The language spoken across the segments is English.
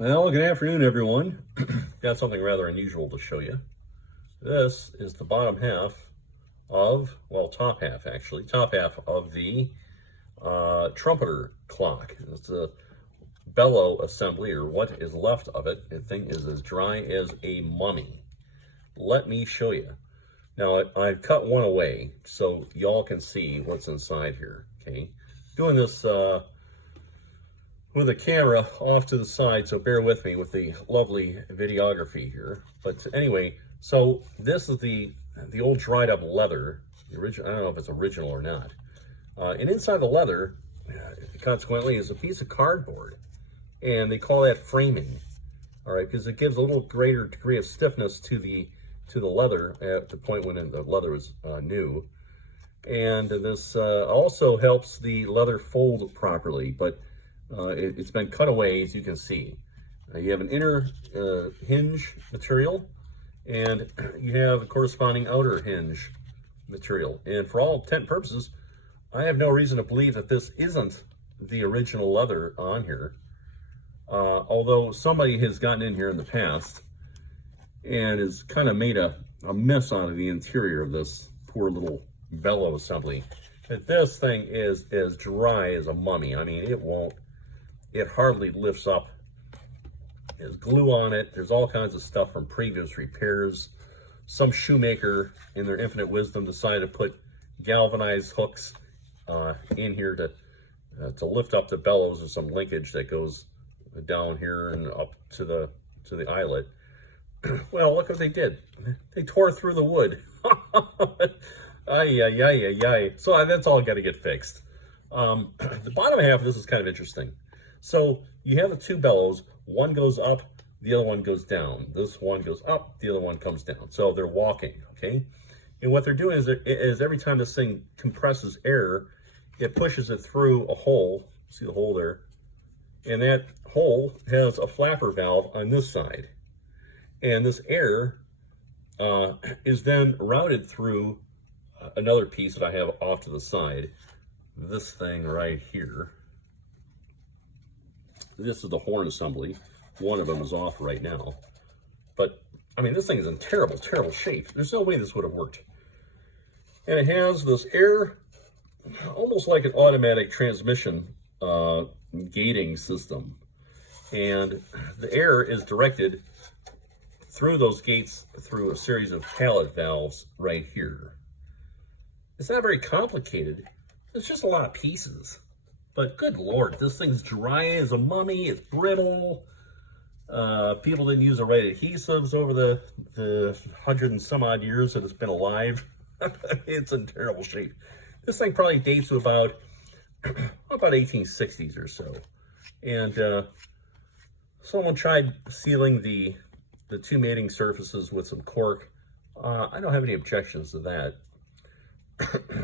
Well, good afternoon, everyone. Got something rather unusual to show you. This is the bottom half of, well, top half actually, top half of the trumpeter clock. It's a Bellow assembly, or what is left of it. The thing is as dry as a mummy. Let me show you. Now, I've cut one away so y'all can see what's inside here, okay? Doing this with the camera off to the side, so bear with me with the lovely videography here. But anyway, so this is the old dried up leather. The original, I don't know if it's original or not. And inside the leather, consequently, is a piece of cardboard. And they call that framing, all right, because it gives a little greater degree of stiffness to the leather at the point when the leather was new. And this also helps the leather fold properly, but it's been cut away, as you can see. You have an inner hinge material, and you have a corresponding outer hinge material. And for all intent and purposes, I have no reason to believe that this isn't the original leather on here. Although somebody has gotten in here in the past and has kind of made a mess out of the interior of this poor little Bellow assembly. But this thing is as dry as a mummy. I mean, it hardly lifts up. There's glue on it. There's all kinds of stuff from previous repairs. Some shoemaker, in their infinite wisdom, decided to put galvanized hooks in here to lift up the bellows, and some linkage that goes down here and up to the eyelet. Well, look what they did. They tore through the wood. Ay, ay, ay, ay, ay. So that's all got to get fixed. The bottom half of this is kind of interesting. So you have the two bellows. One goes up, the other one goes down. This one goes up, the other one comes down. So they're walking, okay? And what they're doing is every time this thing compresses air, it pushes it through a hole. See the hole there? And that hole has a flapper valve on this side. And this air is then routed through another piece that I have off to the side. This thing right here. This is the horn assembly. One of them is off right now. But, I mean, this thing is in terrible, terrible shape. There's no way this would have worked. And it has this air, almost like an automatic transmission gating system. And the air is directed through those gates through a series of pallet valves right here. It's not very complicated. It's just a lot of pieces. But good Lord, this thing's dry as a mummy. It's brittle. People didn't use the right adhesives over the 100 and some odd years that it's been alive. It's in terrible shape. This thing probably dates to about 1860s or so. And someone tried sealing the two mating surfaces with some cork. I don't have any objections to that.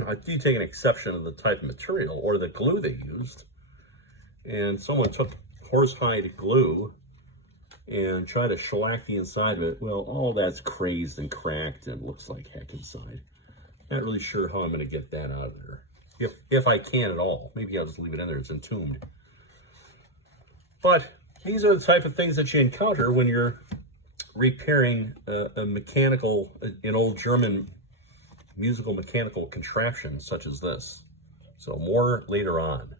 I do take an exception to the type of material or the glue they used. And someone took horsehide glue and tried to shellac the inside of it. Well, all that's crazed and cracked and looks like heck inside. Not really sure how I'm going to get that out of there. If I can at all. Maybe I'll just leave it in there. It's entombed. But these are the type of things that you encounter when you're repairing an old German musical mechanical contraption such as this. So more later on.